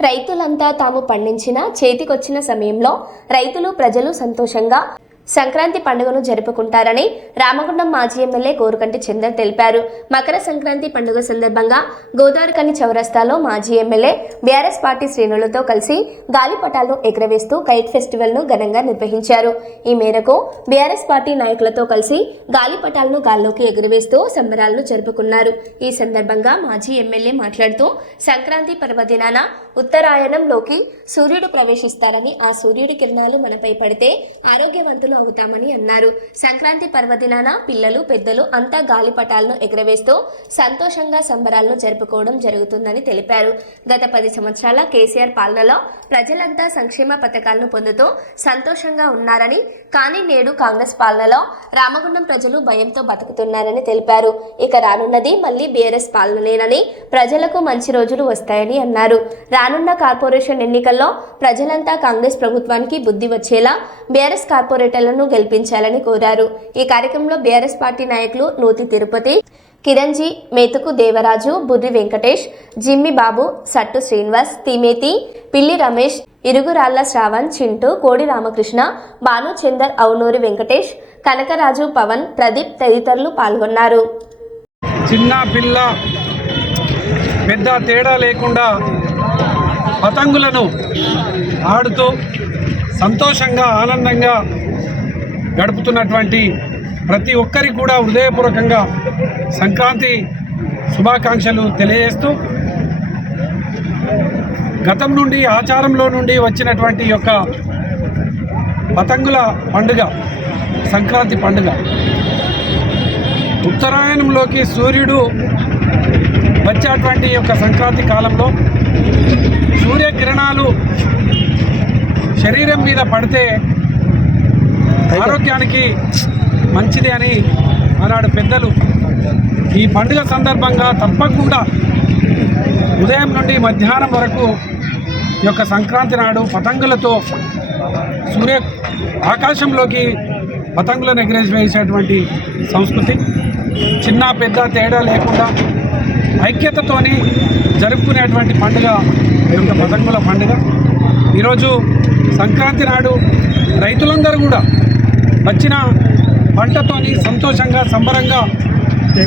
రైతులంతా తాము పండించిన చేతికొచ్చిన సమయంలో రైతులు ప్రజలు సంతోషంగా సంక్రాంతి పండుగను జరుపుకుంటారని రామగుండం మాజీ ఎమ్మెల్యే కోరుకంటి చందర్ తెలిపారు. మకర సంక్రాంతి పండుగ సందర్భంగా గోదావరికని చౌరస్తాలో మాజీ ఎమ్మెల్యే బీఆర్ఎస్ పార్టీ శ్రేణులతో కలిసి గాలిపటాలను ఎగురవేస్తూ కైట్ ఫెస్టివల్ను ఘనంగా నిర్వహించారు. ఈ మేరకు బీఆర్ఎస్ పార్టీ నాయకులతో కలిసి గాలిపటాలను గాల్లోకి ఎగురవేస్తూ సంబరాలను జరుపుకున్నారు. ఈ సందర్భంగా మాజీ ఎమ్మెల్యే మాట్లాడుతూ సంక్రాంతి పర్వదినాన ఉత్తరాయణంలోకి సూర్యుడు ప్రవేశిస్తారని ఆ సూర్యుడి కిరణాలు మనపై పడితే ఆరోగ్యవంతులు అవుతామని అన్నారు. సంక్రాంతి పర్వదినాన పిల్లలు పెద్దలు అంతా గాలిపటాలను ఎగరవేస్తూ సంతోషంగా సంబరాలను జరుపుకోవడం జరుగుతుందని తెలిపారు. గత పది సంవత్సరాల కేసీఆర్ పాలనలో ప్రజలంతా సంక్షేమ పథకాలను పొందుతూ సంతోషంగా ఉన్నారని కానీ నేడు కాంగ్రెస్ పాలనలో రామగుండం ప్రజలు భయంతో బతుకుతున్నారని తెలిపారు. ఇక రానున్నది మళ్ళీ బీఆర్ఎస్ పాలనలేనని ప్రజలకు మంచి రోజులు వస్తాయని అన్నారు. రానున్న కార్పొరేషన్ ఎన్నికల్లో ప్రజలంతా కాంగ్రెస్ ప్రభుత్వానికి బుద్ధి వచ్చేలా బీఆర్ఎస్ కార్పొరేటర్లను గెలిపించాలని కోరారు. ఈ కార్యక్రమంలో బీఆర్ఎస్ పార్టీ నాయకులు నూతి తిరుపతి కిరణ్జీ మేతుకు దేవరాజు బుర్రి వెంకటేష్ జిమ్మి బాబు సట్టు శ్రీనివాస్ తిమేతి పిల్లి రమేష్ ఇరుగురాళ్ళ శ్రావణ్ చింటూ కోడి రామకృష్ణ భానుచందర్ అవునూరి వెంకటేష్ కనకరాజు పవన్ ప్రదీప్ తదితరులు పాల్గొన్నారు. చిన్న పిల్ల పెద్ద తేడా లేకుండా పతంగులను ఆడుతూ సంతోషంగా ఆనందంగా గడుపుతున్నటువంటి ప్రతి ఒక్కరికి కూడా హృదయపూర్వకంగా సంక్రాంతి శుభాకాంక్షలు తెలియజేస్తూ గతం నుండి ఆచారంలో నుండి వచ్చినటువంటి యొక్క పతంగుల పండుగ సంక్రాంతి పండుగ. ఉత్తరాయణంలోకి సూర్యుడు వచ్చేటువంటి యొక్క సంక్రాంతి కాలంలో సూర్యకిరణాలు శరీరం మీద పడితే ఆరోగ్యానికి మంచిది అని ఆనాడు పెద్దలు ఈ పండుగ సందర్భంగా తప్పకుండా ఉదయం నుండి మధ్యాహ్నం వరకు ఈ యొక్క సంక్రాంతి నాడు పతంగులతో సూర్య ఆకాశంలోకి పతంగులను ఎగరేసి వేసేటువంటి సంస్కృతి. చిన్న పెద్ద తేడా లేకుండా ఐక్యతతోని జరుపుకునేటువంటి పండుగ ఈ యొక్క పతంగుల పండుగ. ఈరోజు సంక్రాంతి నాడు రైతులందరూ కూడా వచ్చిన పంటతోని సంతోషంగా సంబరంగా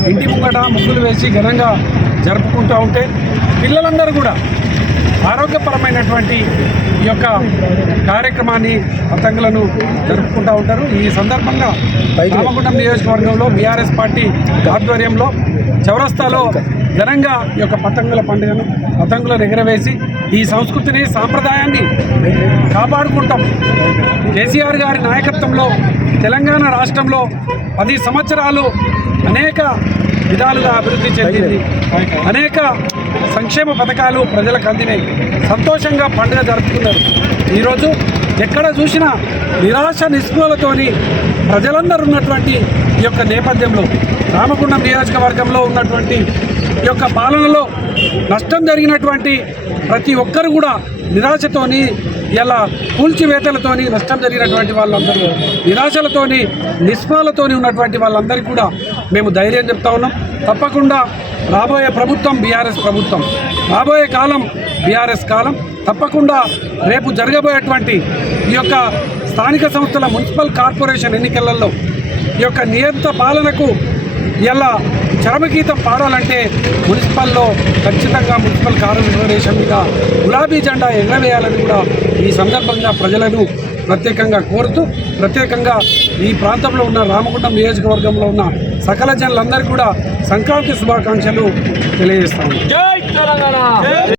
ఇంటి ముంగట ముగ్గులు వేసి ఘనంగా జరుపుకుంటూ ఉంటే పిల్లలందరూ కూడా ఆరోగ్యపరమైనటువంటి ఈ యొక్క కార్యక్రమాన్ని పతంగులను జరుపుకుంటూ ఉంటారు. ఈ సందర్భంగా రామగుండం నియోజకవర్గంలో బీఆర్ఎస్ పార్టీ ఆధ్వర్యంలో చౌరస్తాలో ఘనంగా ఈ యొక్క పతంగుల పండుగను పతంగులను ఎగరవేసి ఈ సంస్కృతిని సాంప్రదాయాన్ని కాపాడుకుంటాం. కేసీఆర్ గారి నాయకత్వంలో తెలంగాణ రాష్ట్రంలో పది సంవత్సరాలు అనేక విధాలుగా అభివృద్ధి చెందింది. అనేక సంక్షేమ పథకాలు ప్రజలకు అందినాయి. సంతోషంగా పండుగ జరుపుకున్నారు. ఈరోజు ఎక్కడ చూసినా నిరాశ నిస్పృహలతోని ప్రజలందరూ ఉన్నటువంటి ఈ యొక్క నేపథ్యంలో రామగుండం నియోజకవర్గంలో ఉన్నటువంటి ఈ యొక్క పాలనలో నష్టం జరిగినటువంటి ప్రతి ఒక్కరు కూడా నిరాశతోని ఇలా కూల్చివేతలతోని నష్టం జరిగినటువంటి వాళ్ళందరూ నిరాశలతోని నిస్పృహలతోని ఉన్నటువంటి వాళ్ళందరికీ కూడా మేము ధైర్యం చెప్తా ఉన్నాం. తప్పకుండా రాబోయే ప్రభుత్వం బీఆర్ఎస్ ప్రభుత్వం. రాబోయే కాలం బీఆర్ఎస్ కాలం. తప్పకుండా రేపు జరగబోయేటువంటి ఈ యొక్క స్థానిక సంస్థల మున్సిపల్ కార్పొరేషన్ ఎన్నికలలో ఈ యొక్క నియంత్ర పాలనకు ఇలా చరమగీతం పాడాలంటే మున్సిపల్లో ఖచ్చితంగా మున్సిపల్ కార్పొరేషన్ మీద గులాబీ జెండా ఎగరవేయాలని కూడా ఈ సందర్భంగా ప్రజలను ప్రత్యేకంగా కోరుతూ ప్రత్యేకంగా ఈ ప్రాంతంలో ఉన్న రామగుండం నియోజకవర్గంలో ఉన్న సకల జనులందరికీ కూడా సంక్రాంతి శుభాకాంక్షలు తెలియజేస్తాము